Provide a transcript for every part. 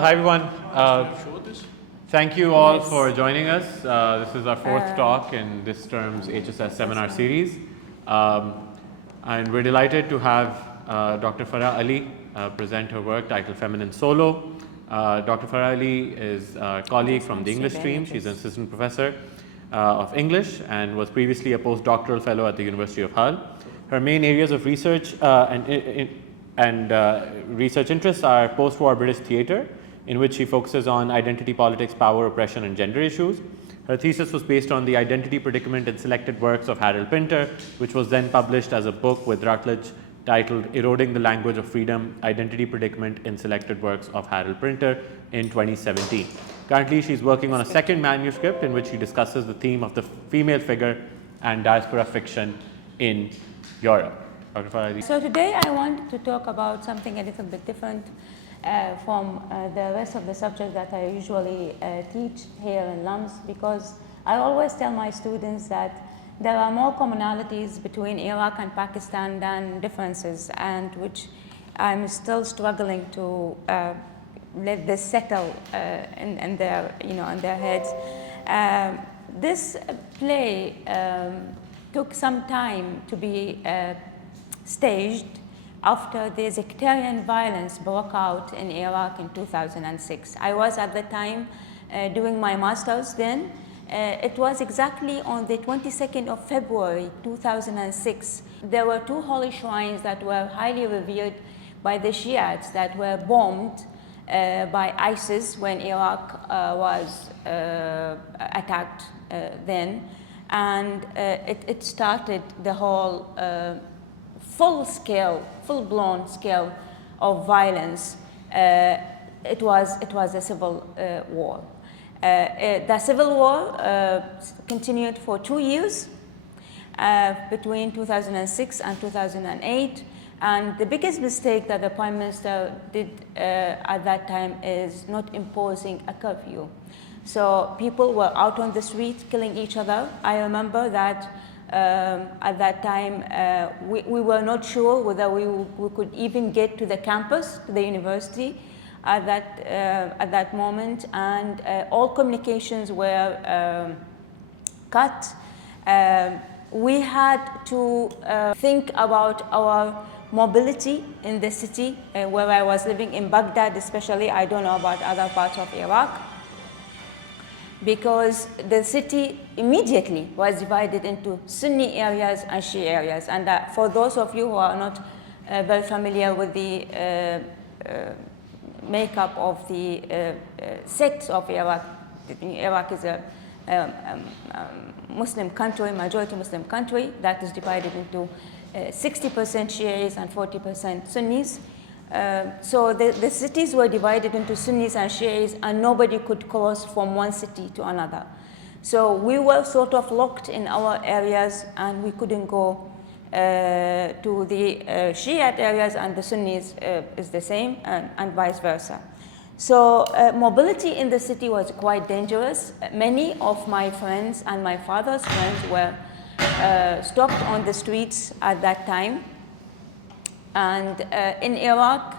Hi everyone. Thank you all for joining us. This is our fourth talk in this term's HSS seminar series. And we're delighted to have Dr. Farah Ali present her work titled Feminine Solo. Dr. Farah Ali is a colleague from the English stream. She's an assistant professor of English and was previously a postdoctoral fellow at the University of Hull. Her main areas of research and research interests are post-war British theatre, in which she focuses on identity politics, power, oppression and gender issues. Her thesis was based on the identity predicament in selected works of Harold Pinter, which was then published as a book with Routledge titled Eroding the Language of Freedom, Identity Predicament in Selected Works of Harold Pinter in 2017. Currently, she's working on a second manuscript in which she discusses the theme of the female figure and diaspora fiction in Europe. Dr. Farah. So today I want to talk about something a little bit different from the rest of the subjects that I usually teach here in LUMS, because I always tell my students that there are more commonalities between Iraq and Pakistan than differences, and which I'm still struggling to let this settle in their, in their heads. This play took some time to be staged after the sectarian violence broke out in Iraq in 2006. I was at the time doing my master's then. It was exactly on the 22nd of February 2006. There were two holy shrines that were highly revered by the Shiites that were bombed by ISIS when Iraq was attacked then. And it started the whole full-blown scale of violence. It was a civil war. The civil war continued for 2 years between 2006 and 2008. And the biggest mistake that the Prime Minister did at that time is not imposing a curfew. So people were out on the street killing each other. I remember that at that time, we were not sure whether we could even get to the campus, to the university at that moment, and all communications were cut. We had to think about our mobility in the city where I was living, in Baghdad especially. I don't know about other parts of Iraq, because the city immediately was divided into Sunni areas and Shia areas. And for those of you who are not very familiar with the makeup of the sects of Iraq, Iraq is a Muslim country, majority Muslim country, that is divided into 60% Shias and 40% Sunnis. So the cities were divided into Sunnis and Shias, and nobody could cross from one city to another. So we were sort of locked in our areas, and we couldn't go to the Shiite areas, and the Sunnis is the same, and vice versa. So mobility in the city was quite dangerous. Many of my friends and my father's friends were stopped on the streets at that time. And in Iraq,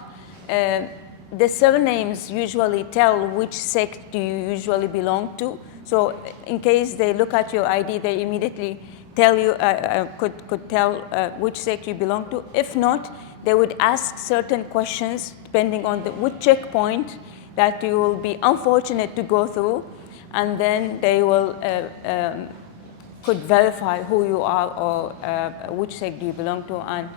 the surnames usually tell which sect do you usually belong to. So in case they look at your ID, they immediately tell you, could tell which sect you belong to. If not, they would ask certain questions depending on which checkpoint that you will be unfortunate to go through, and then they will could verify who you are or which sect do you belong to, and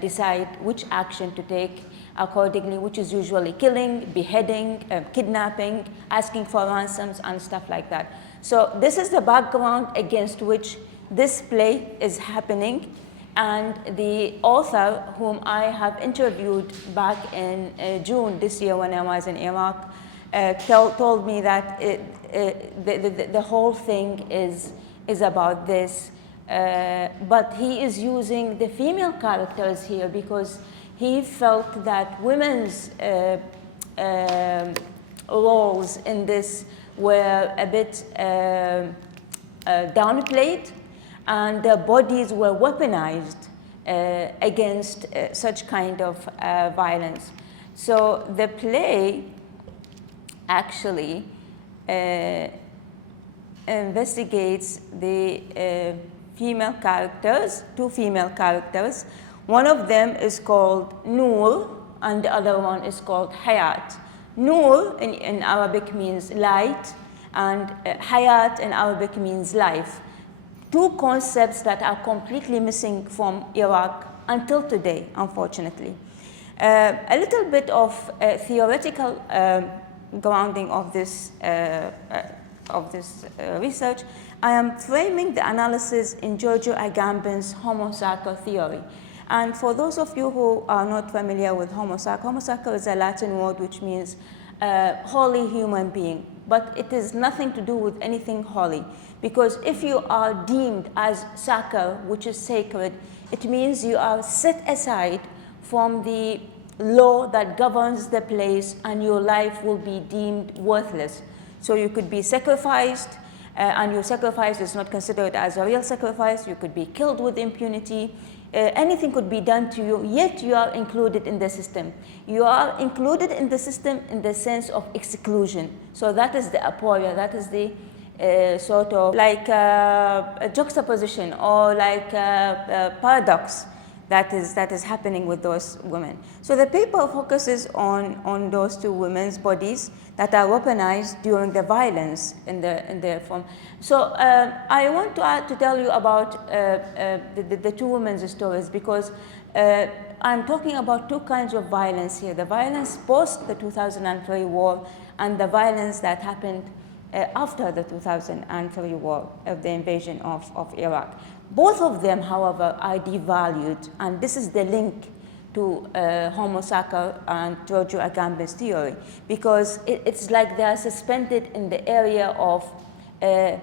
decide which action to take accordingly, which is usually killing, beheading, kidnapping, asking for ransoms and stuff like that. So this is the background against which this play is happening. And the author, whom I have interviewed back in June this year when I was in Iraq, told me that the whole thing is about this. But he is using the female characters here because he felt that women's roles in this were a bit downplayed, and their bodies were weaponized against such kind of violence. So the play actually investigates the female characters, two female characters. One of them is called Noor, and the other one is called Hayat. Noor in Arabic means light, and Hayat in Arabic means life. Two concepts that are completely missing from Iraq until today, unfortunately. A little bit of theoretical grounding of this research. I am framing the analysis in Giorgio Agamben's Homo Sacer theory. And for those of you who are not familiar with Homo Sacer is a Latin word which means holy human being. But it is nothing to do with anything holy. Because if you are deemed as Sacer, which is sacred, it means you are set aside from the law that governs the place, and your life will be deemed worthless. So you could be sacrificed, and your sacrifice is not considered as a real sacrifice. You could be killed with impunity. Anything could be done to you, yet you are included in the system. You are included in the system in the sense of exclusion. So that is the aporia, that is the sort of like a juxtaposition or like a paradox that is happening with those women. So the paper focuses on those two women's bodies that are weaponized during the violence in the form. So I want to tell you about the two women's stories, because I'm talking about two kinds of violence here. The violence post the 2003 war and the violence that happened after the 2003 war of the invasion of Iraq. Both of them, however, are devalued, and this is the link to Homo Sacer and Giorgio Agamben's theory, because it's like they are suspended in the area of, I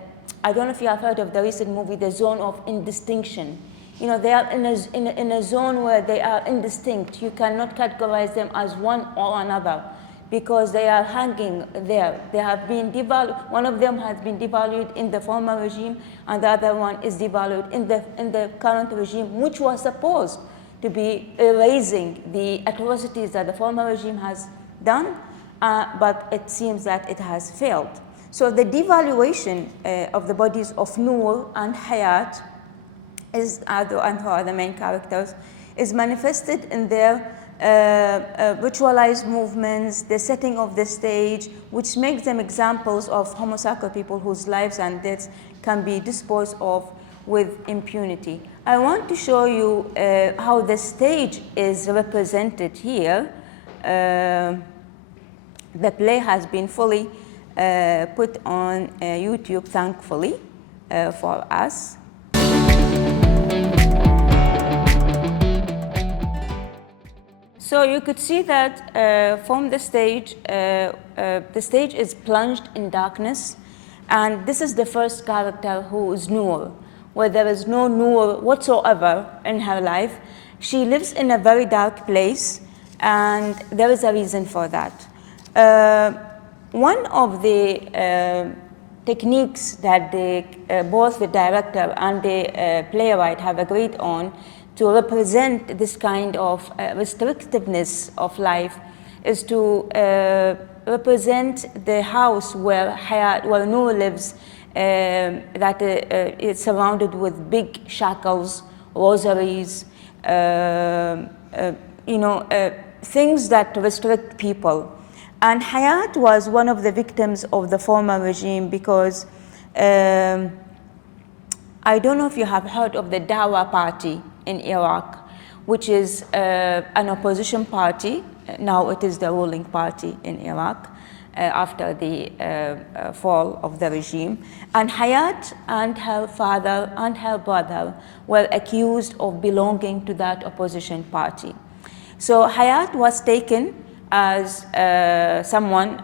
don't know if you have heard of the recent movie, The Zone of Indistinction. You know, they are in a zone where they are indistinct. You cannot categorize them as one or another, because they are hanging there. They have been devalued. One of them has been devalued in the former regime, and the other one is devalued in the current regime, which was supposed to be erasing the atrocities that the former regime has done, but it seems that it has failed. So the devaluation of the bodies of Noor and Hayat and who are the main characters, is manifested in their ritualized movements, the setting of the stage, which makes them examples of Homo Sacer people whose lives and deaths can be disposed of with impunity. I want to show you how the stage is represented here. The play has been fully put on YouTube, thankfully, for us. So you could see that from the stage is plunged in darkness, and this is the first character, who is Noor, where there is no Noor whatsoever in her life. She lives in a very dark place, and there is a reason for that. One of the techniques that both the director and the playwright have agreed on to represent this kind of restrictiveness of life is to represent the house where Noor lives, that is surrounded with big shackles, rosaries, things that restrict people. And Hayat was one of the victims of the former regime, because I don't know if you have heard of the Dawa party in Iraq, which is an opposition party. Now it is the ruling party in Iraq after the fall of the regime. And Hayat and her father and her brother were accused of belonging to that opposition party. So Hayat was taken as someone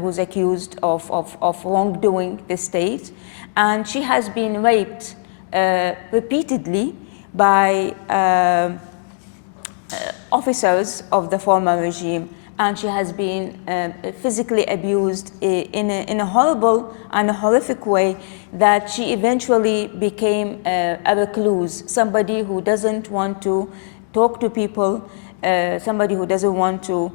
who's accused of wrongdoing the state, and she has been raped repeatedly by officers of the former regime, and she has been physically abused in a horrible and a horrific way, that she eventually became a recluse, somebody who doesn't want to talk to people. somebody who doesn't want to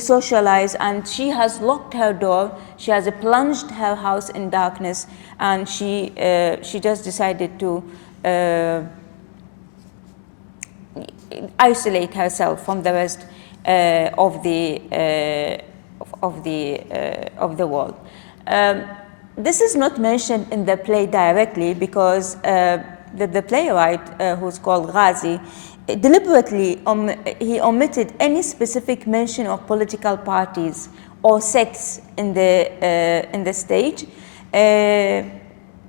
socialize, and she has locked her door. She has plunged her house in darkness, and she just decided to isolate herself from the rest of the world. This is not mentioned in the play directly because the playwright, who's called Ghazi, deliberately he omitted any specific mention of political parties or sects in the stage,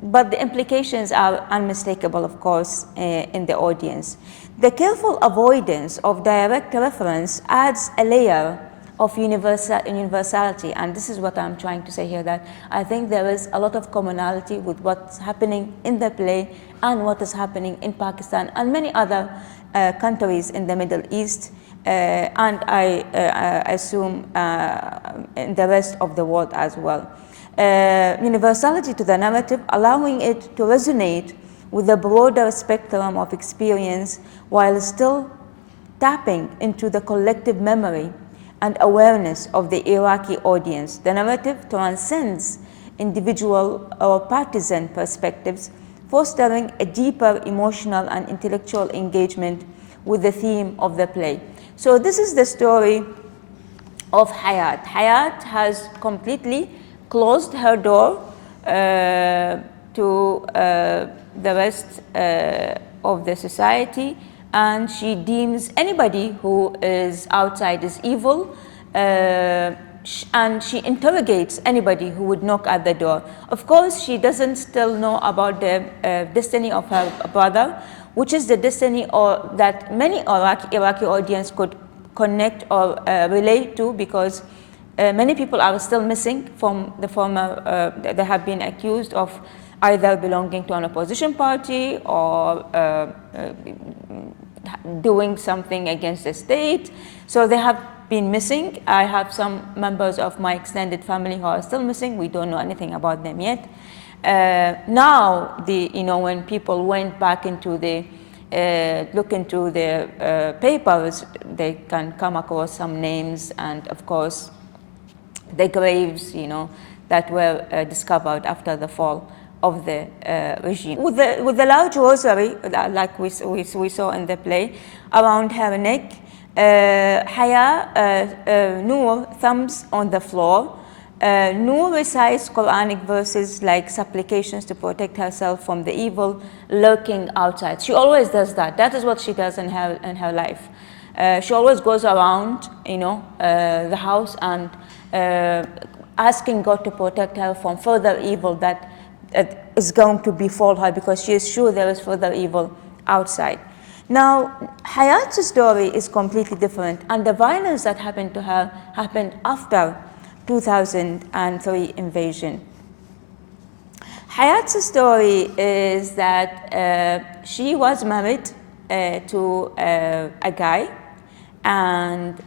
but the implications are unmistakable, of course, in the audience. The careful avoidance of direct reference adds a layer of universality, and this is what I'm trying to say here, that I think there is a lot of commonality with what's happening in the play and what is happening in Pakistan and many other countries in the Middle East, and I assume in the rest of the world as well. Universality to the narrative, allowing it to resonate with a broader spectrum of experience while still tapping into the collective memory and awareness of the Iraqi audience. The narrative transcends individual or partisan perspectives, fostering a deeper emotional and intellectual engagement with the theme of the play. So this is the story of Hayat. Hayat has completely closed her door to the rest of the society, and she deems anybody who is outside as evil, and she interrogates anybody who would knock at the door. Of course, she doesn't still know about the destiny of her brother, which is the destiny that many Iraqi audience could connect or relate to, because many people are still missing from the former, they have been accused of either belonging to an opposition party or doing something against the state. So they have been missing. I have some members of my extended family who are still missing. We don't know anything about them yet. Now, when people went back into the look into the papers, they can come across some names, and of course, the graves, that were discovered after the fall of the regime. With the large rosary, like we saw in the play, around her neck, Noor thumbs on the floor. Noor recites Quranic verses like supplications to protect herself from the evil lurking outside. She always does that. That is what she does in her life. She always goes around, the house and asking God to protect her from further evil that is going to befall her, because she is sure there is further evil outside. Now, Hayat's story is completely different, and the violence that happened to her happened after 2003 invasion. Hayat's story is that she was married to a guy, and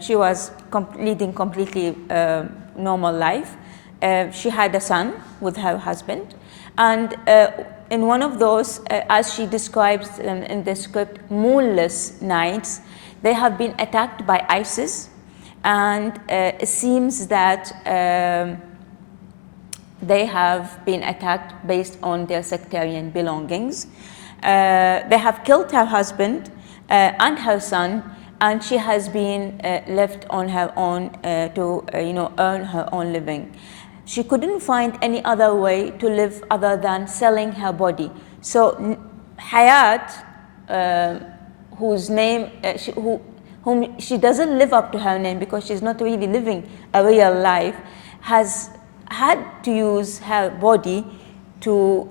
she was leading completely normal life. She had a son with her husband, and in one of those, as she describes in the script, moonless nights, they have been attacked by ISIS, and it seems that they have been attacked based on their sectarian belongings. They have killed her husband and her son, and she has been left on her own to earn her own living. She couldn't find any other way to live other than selling her body. So Hayat, whose name, whom she doesn't live up to her name because she's not really living a real life, has had to use her body to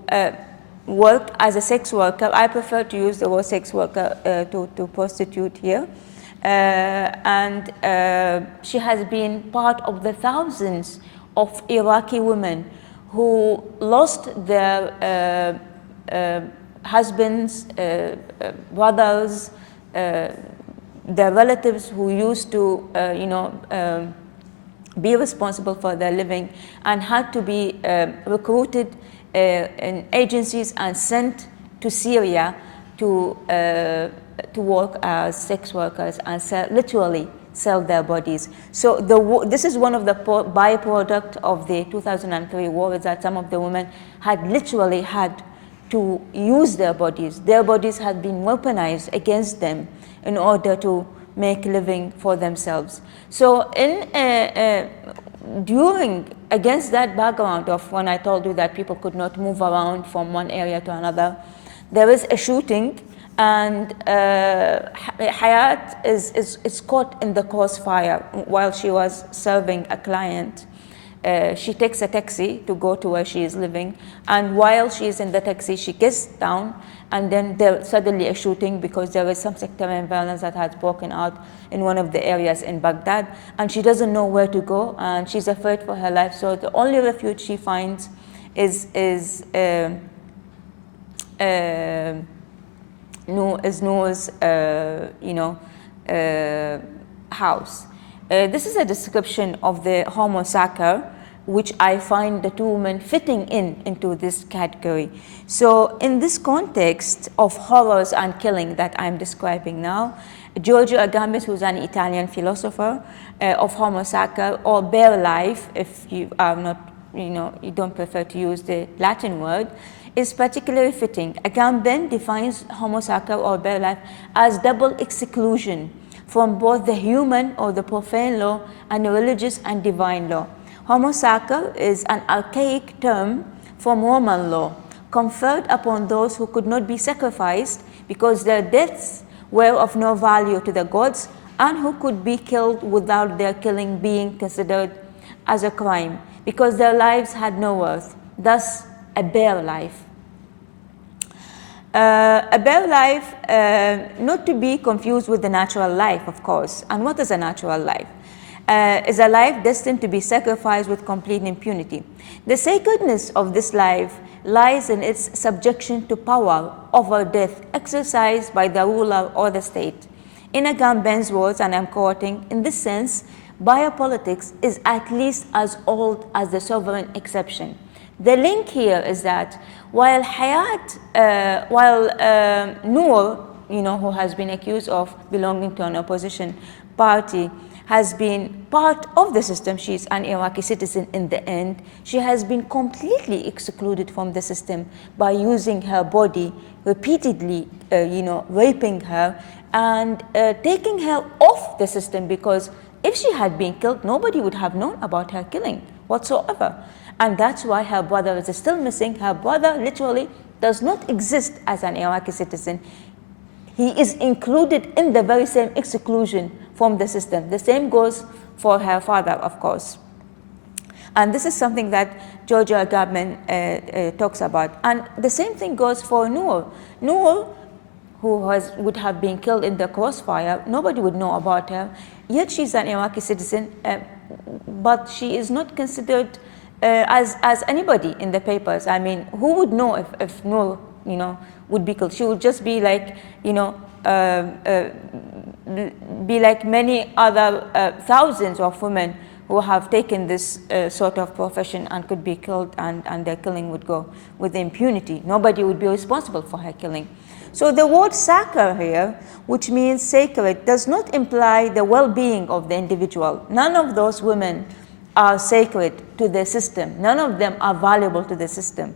work as a sex worker. I prefer to use the word sex worker to prostitute here. And she has been part of the thousands of Iraqi women who lost their husbands, brothers, their relatives who used to, be responsible for their living, and had to be recruited in agencies and sent to Syria to to work as sex workers and literally sell their bodies. So this is one of the byproduct of the 2003 war, is that some of the women had literally had to use their bodies. Their bodies had been weaponized against them in order to make a living for themselves. So against that background of when I told you that people could not move around from one area to another, there is a shooting, and Hayat is caught in the crossfire while she was serving a client. She takes a taxi to go to where she is living, and while she is in the taxi, she gets down, and then there's suddenly a shooting because there is some sectarian violence that has broken out in one of the areas in Baghdad, and she doesn't know where to go, and she's afraid for her life. So the only refuge she finds is Noor's house. This is a description of the Homo Sacer, which I find the two women fitting into this category. So in this context of horrors and killing that I'm describing now, Giorgio Agamben, who's an Italian philosopher of Homo Sacer, or bare life, if you are not, you don't prefer to use the Latin word, is particularly fitting. Agamben defines Homo Sacer, or bare life, as double exclusion from both the human or the profane law and the religious and divine law. Homo Sacer is an archaic term from Roman law, conferred upon those who could not be sacrificed because their deaths were of no value to the gods, and who could be killed without their killing being considered as a crime, because their lives had no worth, thus a bare life. A bare life, not to be confused with the natural life, of course. And what is a natural life? Is a life destined to be sacrificed with complete impunity. The sacredness of this life lies in its subjection to power over death exercised by the ruler or the state. In Agamben's words, and I'm quoting, "In this sense, biopolitics is at least as old as the sovereign exception." The link here is that while Noor, who has been accused of belonging to an opposition party, has been part of the system, she's an Iraqi citizen in the end, she has been completely excluded from the system by using her body, repeatedly raping her and taking her off the system, because if she had been killed, nobody would have known about her killing whatsoever. And that's why her brother is still missing. Her brother literally does not exist as an Iraqi citizen. He is included in the very same exclusion from the system. The same goes for her father, of course. And this is something that Giorgio Agamben talks about. And the same thing goes for Noor. Noor, who would have been killed in the crossfire, nobody would know about her. Yet she's an Iraqi citizen, but she is not considered as anybody in the papers. I mean, who would know if Noor, would be killed? She would just be like, be like many other thousands of women who have taken this sort of profession and could be killed, and their killing would go with impunity. Nobody would be responsible for her killing. So the word sacer here, which means sacred, does not imply the well-being of the individual. None of those women are sacred to the system. None of them are valuable to the system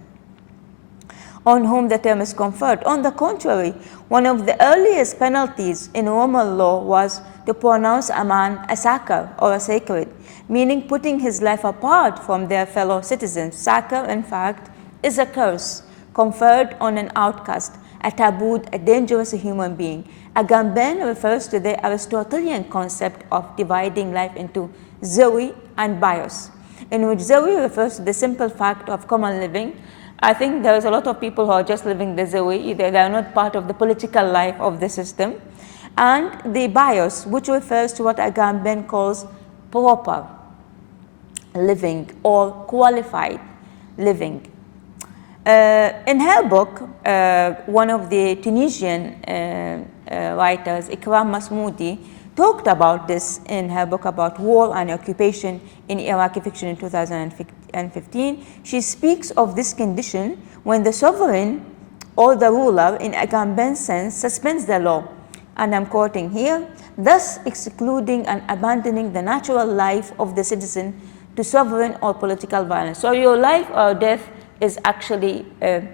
on whom the term is conferred. On the contrary, one of the earliest penalties in Roman law was to pronounce a man a sacer, or a sacred, meaning putting his life apart from their fellow citizens. Sacer, in fact, is a curse conferred on an outcast, a tabooed, a dangerous human being. Agamben refers to the Aristotelian concept of dividing life into zoe and bios, in which zoe refers to the simple fact of common living. I think there's a lot of people who are just living the zoe, they are not part of the political life of the system. And the bios, which refers to what Agamben calls proper living or qualified living. In her book, one of the Tunisian writers, Ikram Masmoudi, talked about this in her book about war and occupation in Iraqi fiction in 2015. She speaks of this condition when the sovereign or the ruler, in Agamben's sense, suspends the law. and I'm quoting here, thus excluding and abandoning the natural life of the citizen to sovereign or political violence. So your life or death is actually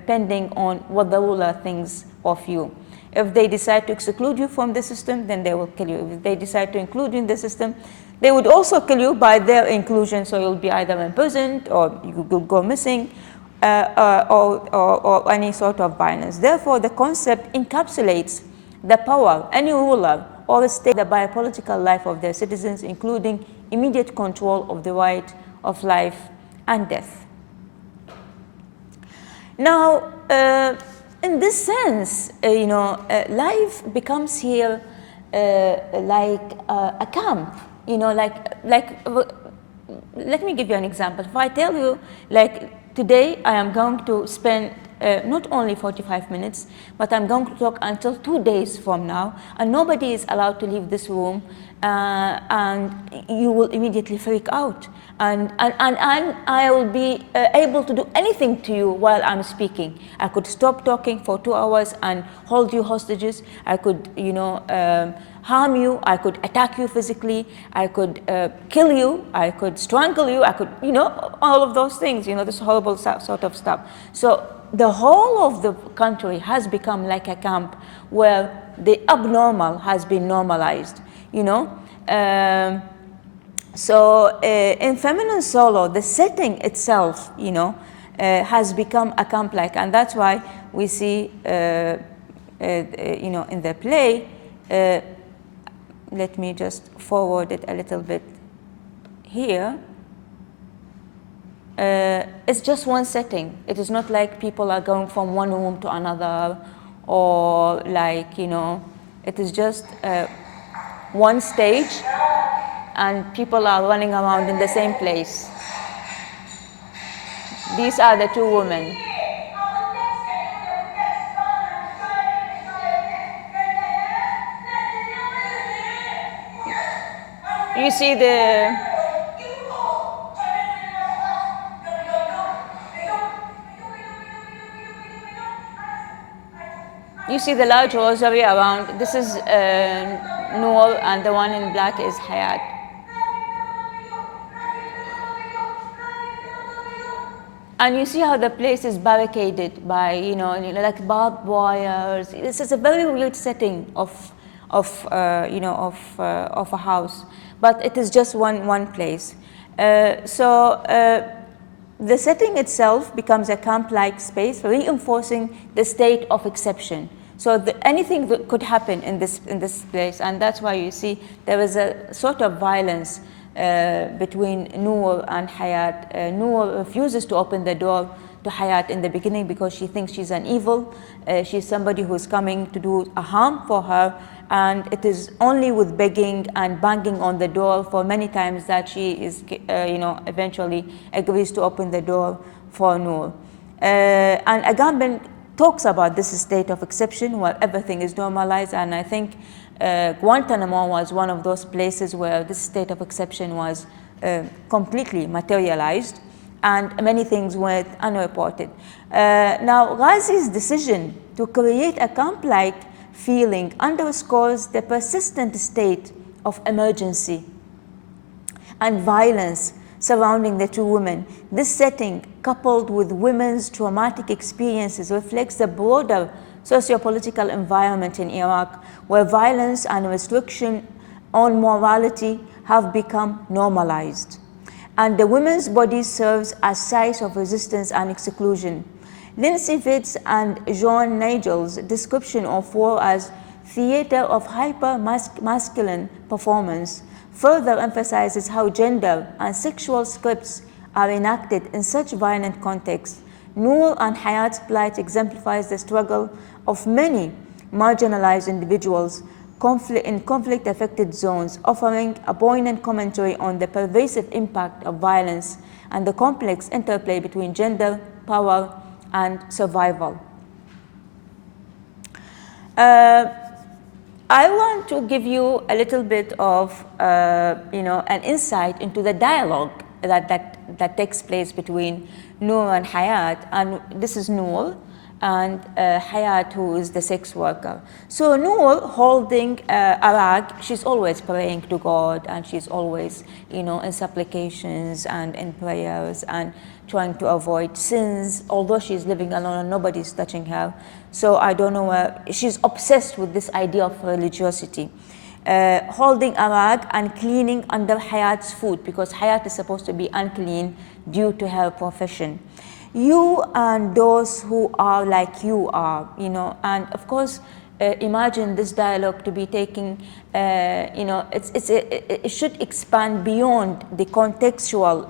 pending on what the ruler thinks of you. If they decide to exclude you from the system, then they will kill you. If they decide to include you in the system, they would also kill you by their inclusion, so you'll be either imprisoned or you will go missing, or any sort of violence. Therefore, the concept encapsulates the power any ruler or state the biopolitical life of their citizens, including immediate control of the right of life and death. Now, in this sense, life becomes here like a camp. Let me give you an example. If I tell you, like, today I am going to spend not only 45 minutes, but I'm going to talk until 2 days from now, and nobody is allowed to leave this room, and you will immediately freak out. And I will be able to do anything to you while I'm speaking. I could stop talking for 2 hours and hold you hostages. I could, harm you. I could attack you physically. I could kill you. I could strangle you. I could, all of those things, this horrible sort of stuff. So the whole of the country has become like a camp where the abnormal has been normalized, So in feminine solo, the setting itself, has become a camp-like, and that's why we see, in the play. Let me just forward it a little bit here. It's just one setting. It is not like people are going from one room to another, or like, it is just one stage, and people are running around in the same place. These are the 2 women. You see the large rosary around. This is Noor, and the one in black is Hayat. And you see how the place is barricaded by, like barbed wires. This is a very weird setting of a house, but it is just one place. The setting itself becomes a camp-like space, reinforcing the state of exception. So anything that could happen in this place, and that's why you see there is a sort of violence between Noor and Hayat. Noor refuses to open the door to Hayat in the beginning because she thinks she's an evil. She's somebody who's coming to do a harm for her, and it is only with begging and banging on the door for many times that she is, eventually agrees to open the door for Noor. And Agamben talks about this state of exception where everything is normalized, and I think Guantanamo was one of those places where this state of exception was completely materialized, and many things went unreported. Now, Ghazi's decision to create a camp-like feeling underscores the persistent state of emergency and violence surrounding the 2 women. This setting, coupled with women's traumatic experiences, reflects the broader socio-political environment in Iraq, where violence and restriction on morality have become normalized. And the women's body serves as sites of resistance and exclusion. Lindsay Fitz and John Nigel's description of war as theater of hyper-masculine performance further emphasizes how gender and sexual scripts are enacted in such violent contexts. Noor and Hayat's plight exemplifies the struggle of many marginalized individuals in conflict-affected zones, offering a poignant commentary on the pervasive impact of violence and the complex interplay between gender, power, and survival. I want to give you a little bit of, an insight into the dialogue that takes place between Noor and Hayat. And this is Noor, and Hayat, who is the sex worker. So Noor holding a rag, she's always praying to God, and she's always, in supplications and in prayers and trying to avoid sins, although she's living alone and nobody's touching her. So I don't know where, she's obsessed with this idea of religiosity. Holding a rag and cleaning under Hayat's foot, because Hayat is supposed to be unclean due to her profession. You and those who are like you are, and of course, imagine this dialogue to be taking, it should expand beyond the contextual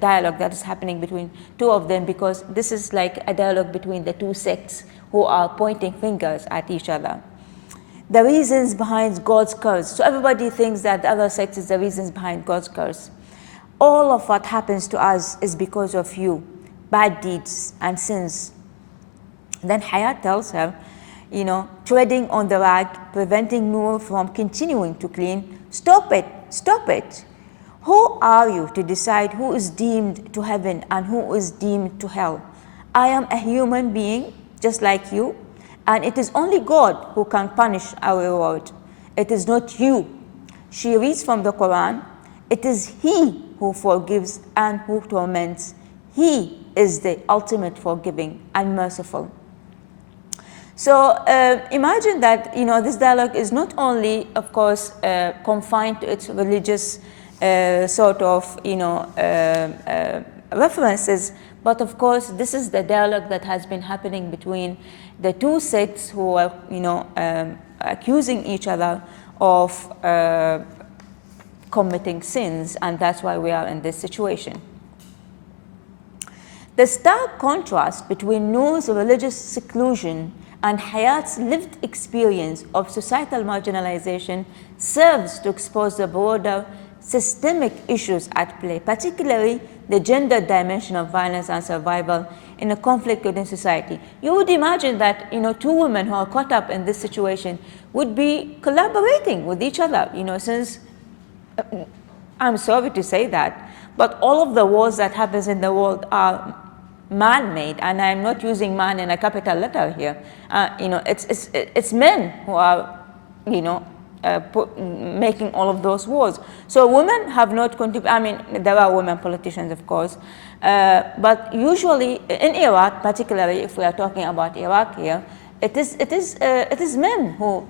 dialogue that is happening between two of them, because this is like a dialogue between the two sects who are pointing fingers at each other. The reasons behind God's curse. So everybody thinks that the other sect is the reasons behind God's curse. All of what happens to us is because of you. Bad deeds and sins. Then Hayat tells her, treading on the rag, preventing Noor from continuing to clean. Stop it, stop it. Who are you to decide who is deemed to heaven and who is deemed to hell? I am a human being, just like you, and it is only God who can punish our reward. It is not you. She reads from the Quran. It is He who forgives and who torments. He is the ultimate forgiving and merciful. So imagine that this dialogue is not only, of course, confined to its religious sort of references, but of course this is the dialogue that has been happening between the two sects who are accusing each other of committing sins, and that's why we are in this situation. The stark contrast between Noor's religious seclusion and Hayat's lived experience of societal marginalization serves to expose the broader systemic issues at play, particularly the gender dimension of violence and survival in a conflict within society. You would imagine that two women who are caught up in this situation would be collaborating with each other, since, I'm sorry to say that, but all of the wars that happens in the world are man-made, and I'm not using man in a capital letter here. It's men who are, making all of those wars. So women have not contributed. I mean, there are women politicians, of course, but usually in Iraq, particularly if we are talking about Iraq here, it is men who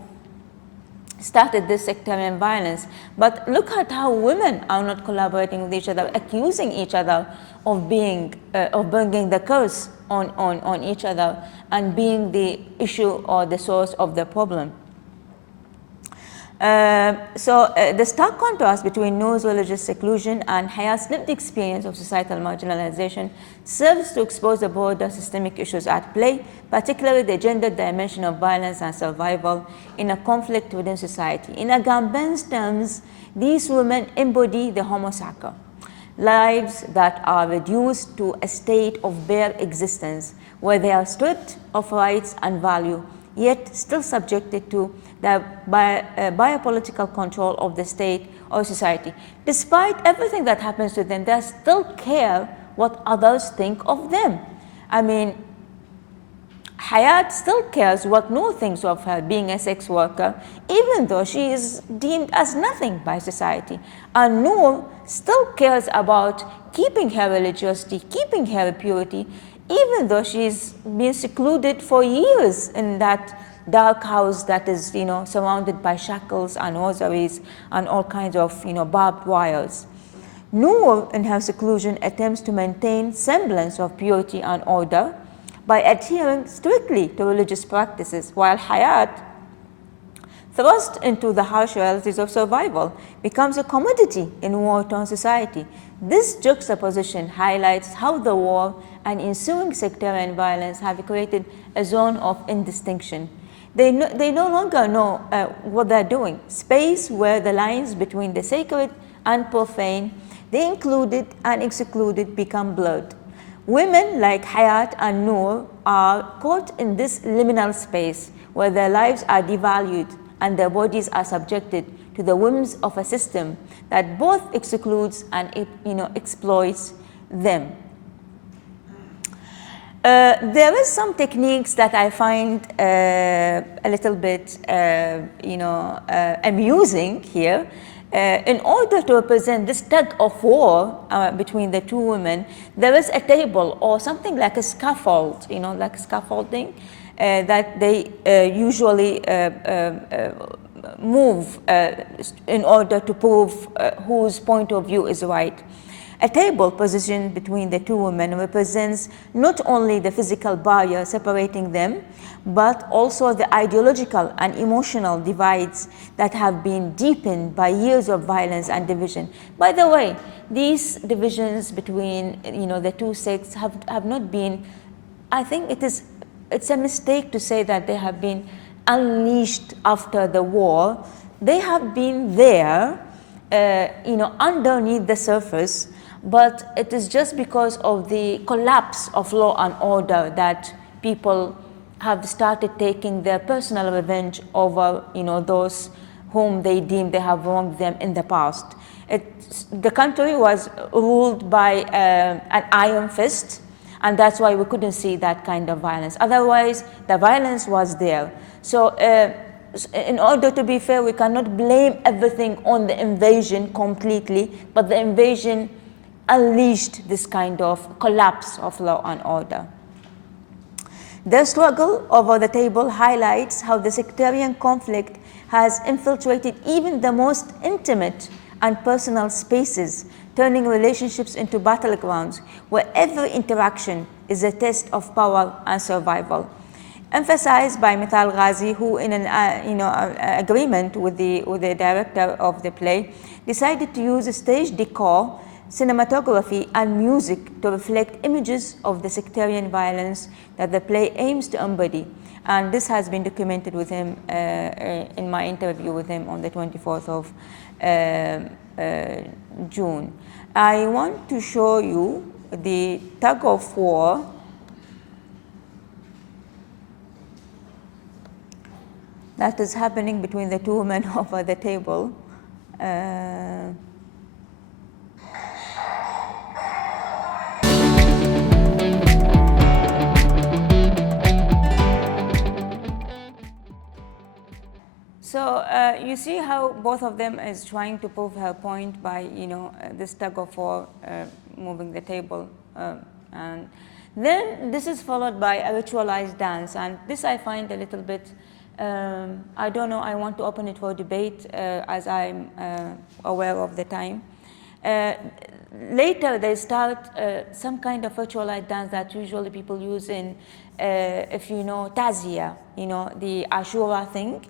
started this sectarian violence. But look at how women are not collaborating with each other, accusing each other of bringing the curse on each other and being the issue or the source of the problem. The stark contrast between Noor's religious seclusion and Hayat's lived experience of societal marginalization serves to expose the broader systemic issues at play, particularly the gender dimension of violence and survival in a conflict within society. In Agamben's terms, these women embody the Homo Sacer, lives that are reduced to a state of bare existence, where they are stripped of rights and value, yet still subjected to the biopolitical control of the state or society. Despite everything that happens to them, they still care what others think of them. I mean, Hayat still cares what Noor thinks of her being a sex worker, even though she is deemed as nothing by society. And Noor still cares about keeping her religiosity, keeping her purity, even though she's been secluded for years in that dark house that is, surrounded by shackles and rosaries and all kinds of, barbed wires. Noor, in her seclusion, attempts to maintain semblance of purity and order by adhering strictly to religious practices, while Hayat, thrust into the harsh realities of survival, becomes a commodity in war-torn society. This juxtaposition highlights how the war and ensuing sectarian violence have created a zone of indistinction. They no longer know what they're doing. Space where the lines between the sacred and profane, the included and excluded, become blurred. Women like Hayat and Noor are caught in this liminal space where their lives are devalued and their bodies are subjected to the whims of a system that both excludes and exploits them. There is some techniques that I find a little bit, amusing here. In order to represent this tug of war between the two women, there is a table or something like a scaffold, like scaffolding, that they usually move in order to prove whose point of view is right. A table positioned between the two women represents not only the physical barrier separating them, but also the ideological and emotional divides that have been deepened by years of violence and division. By the way, these divisions between the two sects have not been, I think it's a mistake to say that they have been unleashed after the war. They have been there, underneath the surface, but it is just because of the collapse of law and order that people have started taking their personal revenge over, those whom they deem they have wronged them in the past. The country was ruled by an iron fist, and that's why we couldn't see that kind of violence. Otherwise, the violence was there. So in order to be fair, we cannot blame everything on the invasion completely, but the invasion unleashed this kind of collapse of law and order. The struggle over the table highlights how the sectarian conflict has infiltrated even the most intimate and personal spaces, turning relationships into battlegrounds where every interaction is a test of power and survival. Emphasized by Mithal Gazi, who in an agreement with the director of the play, decided to use stage decor, cinematography and music to reflect images of the sectarian violence that the play aims to embody. And this has been documented with him in my interview with him on the 24th of June. I want to show you the tug of war that is happening between the two women over the table. So you see how both of them is trying to prove her point by this tug of war moving the table, and then this is followed by a ritualized dance, and this I find a little bit, I don't know, I want to open it for debate as I'm aware of the time. Later they start some kind of ritualized dance that usually people use in, if you know, Tazia, the Ashura thing.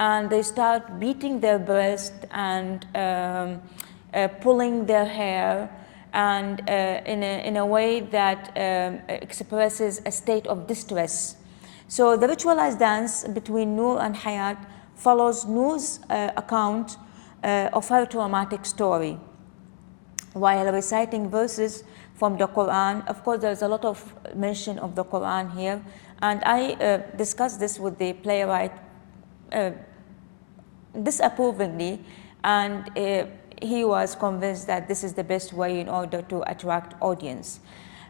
And they start beating their breast and pulling their hair, and in a way that expresses a state of distress. So the ritualized dance between Noor and Hayat follows Noor's account of her traumatic story, while reciting verses from the Quran. Of course, there's a lot of mention of the Quran here, and I discussed this with the playwright disapprovingly, and he was convinced that this is the best way in order to attract audience.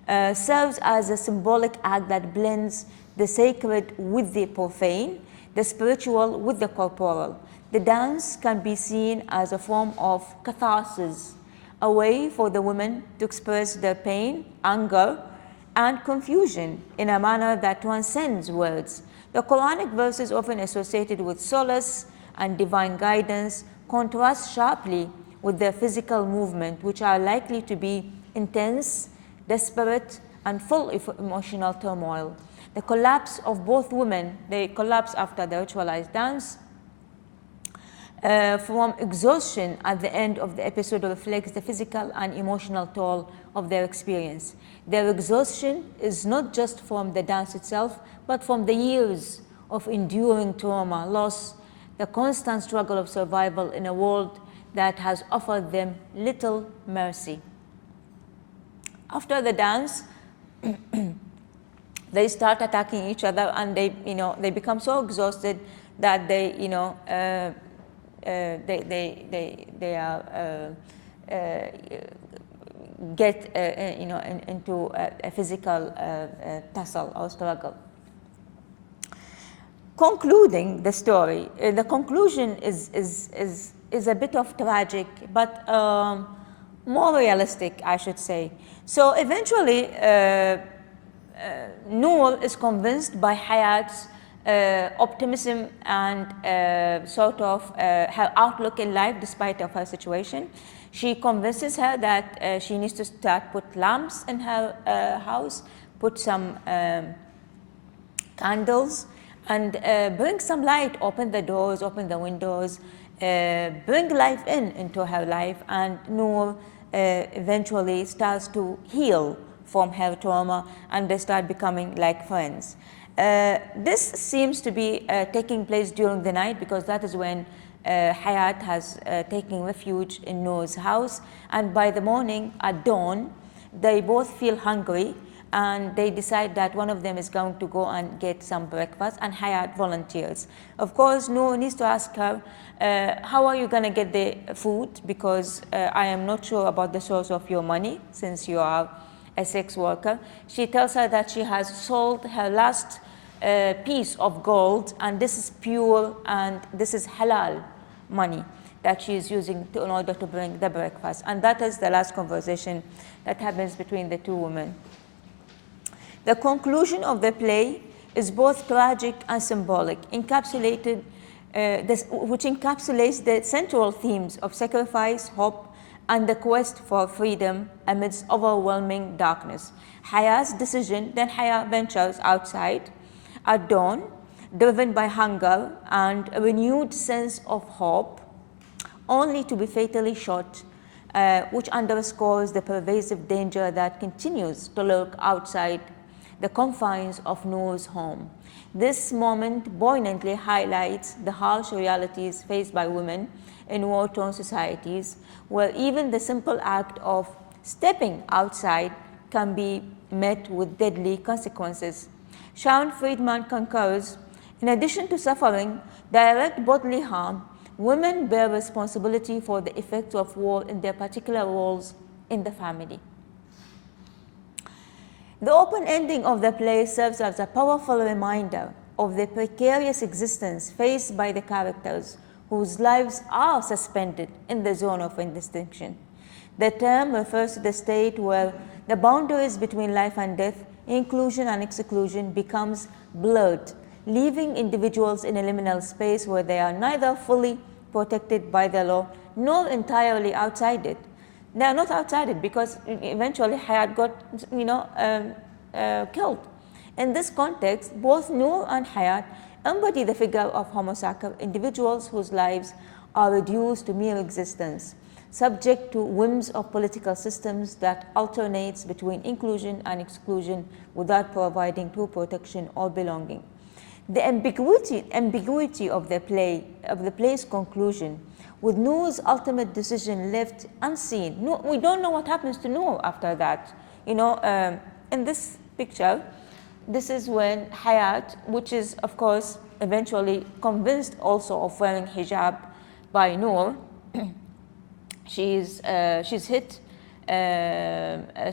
Serves as a symbolic act that blends the sacred with the profane, the spiritual with the corporal. The dance can be seen as a form of catharsis, a way for the women to express their pain, anger, and confusion in a manner that transcends words. The Quranic verses often associated with solace and divine guidance contrast sharply with their physical movement, which are likely to be intense, desperate, and full of emotional turmoil. The collapse of both women, they collapse after the ritualized dance, from exhaustion at the end of the episode reflects the physical and emotional toll of their experience. Their exhaustion is not just from the dance itself, but from the years of enduring trauma, loss, the constant struggle of survival in a world that has offered them little mercy. After the dance, they start attacking each other, and they become so exhausted that they are get into a physical tussle or struggle. Concluding the story, the conclusion is a bit of tragic, but more realistic, I should say. So eventually, Noor is convinced by Hayat's optimism and sort of her outlook in life despite of her situation. She convinces her that she needs to start put lamps in her house, put some candles, and bring some light, open the doors, open the windows, bring life into her life, and Noor eventually starts to heal from her trauma, and they start becoming like friends. This seems to be taking place during the night, because that is when Hayat has taken refuge in Noor's house, and by the morning at dawn, they both feel hungry, and they decide that one of them is going to go and get some breakfast, and Hayat volunteers. Of course, Noor needs to ask her, how are you going to get the food, because I am not sure about the source of your money, since you are a sex worker. She tells her that she has sold her last piece of gold, and this is pure, and this is halal money that she is using in order to bring the breakfast. And that is the last conversation that happens between the two women. The conclusion of the play is both tragic and symbolic, which encapsulates the central themes of sacrifice, hope, and the quest for freedom amidst overwhelming darkness. Hayat's decision, then Hayat ventures outside at dawn, driven by hunger and a renewed sense of hope, only to be fatally shot, which underscores the pervasive danger that continues to lurk outside the confines of Noor's home. This moment poignantly highlights the harsh realities faced by women in war-torn societies, where even the simple act of stepping outside can be met with deadly consequences. Sharon Friedman concurs, in addition to suffering direct bodily harm, women bear responsibility for the effects of war in their particular roles in the family. The open ending of the play serves as a powerful reminder of the precarious existence faced by the characters whose lives are suspended in the zone of indistinction. The term refers to the state where the boundaries between life and death, inclusion and exclusion, becomes blurred, leaving individuals in a liminal space where they are neither fully protected by the law nor entirely outside it. They are not outside it because eventually Hayat got, killed. In this context, both Noor and Hayat embody the figure of Homo Sacer, individuals whose lives are reduced to mere existence, subject to whims of political systems that alternates between inclusion and exclusion without providing true protection or belonging. The ambiguity of the play's conclusion, with Noor's ultimate decision left unseen. We don't know what happens to Noor after that. In this picture, this is when Hayat, which is of course eventually convinced also of wearing hijab by Noor, she's hit.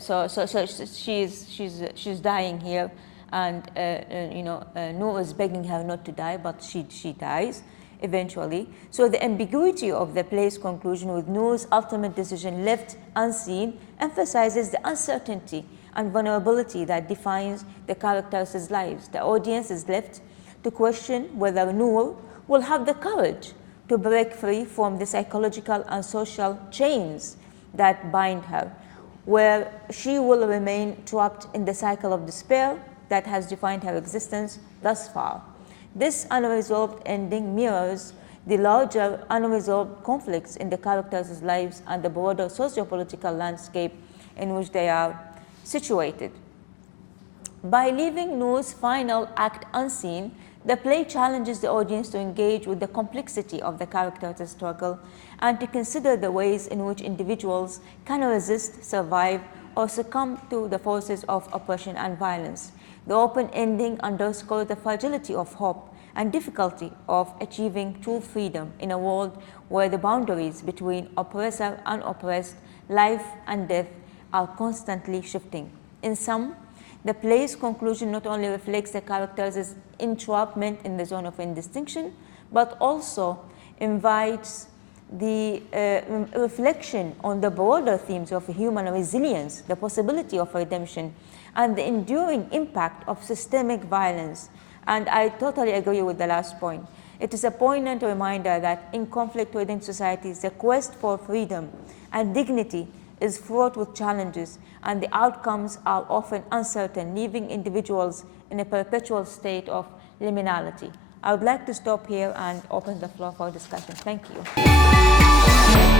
So she's dying here, and Noor is begging her not to die, but she dies eventually. So the ambiguity of the play's conclusion, with Noor's ultimate decision left unseen, emphasizes the uncertainty and vulnerability that defines the characters' lives. The audience is left to question whether Noor will have the courage to break free from the psychological and social chains that bind her, where she will remain trapped in the cycle of despair that has defined her existence thus far. This unresolved ending mirrors the larger unresolved conflicts in the characters' lives and the broader socio-political landscape in which they are situated. By leaving Noor's final act unseen, the play challenges the audience to engage with the complexity of the characters' struggle and to consider the ways in which individuals can resist, survive, or succumb to the forces of oppression and violence. The open ending underscores the fragility of hope and difficulty of achieving true freedom in a world where the boundaries between oppressor and oppressed, life and death, are constantly shifting. In some, the play's conclusion not only reflects the characters' entrapment in the zone of indistinction, but also invites the reflection on the broader themes of human resilience, the possibility of redemption, and the enduring impact of systemic violence. And I totally agree with the last point. It is a poignant reminder that in conflict-ridden societies, the quest for freedom and dignity is fraught with challenges, and the outcomes are often uncertain, leaving individuals in a perpetual state of liminality. I would like to stop here and open the floor for discussion. Thank you.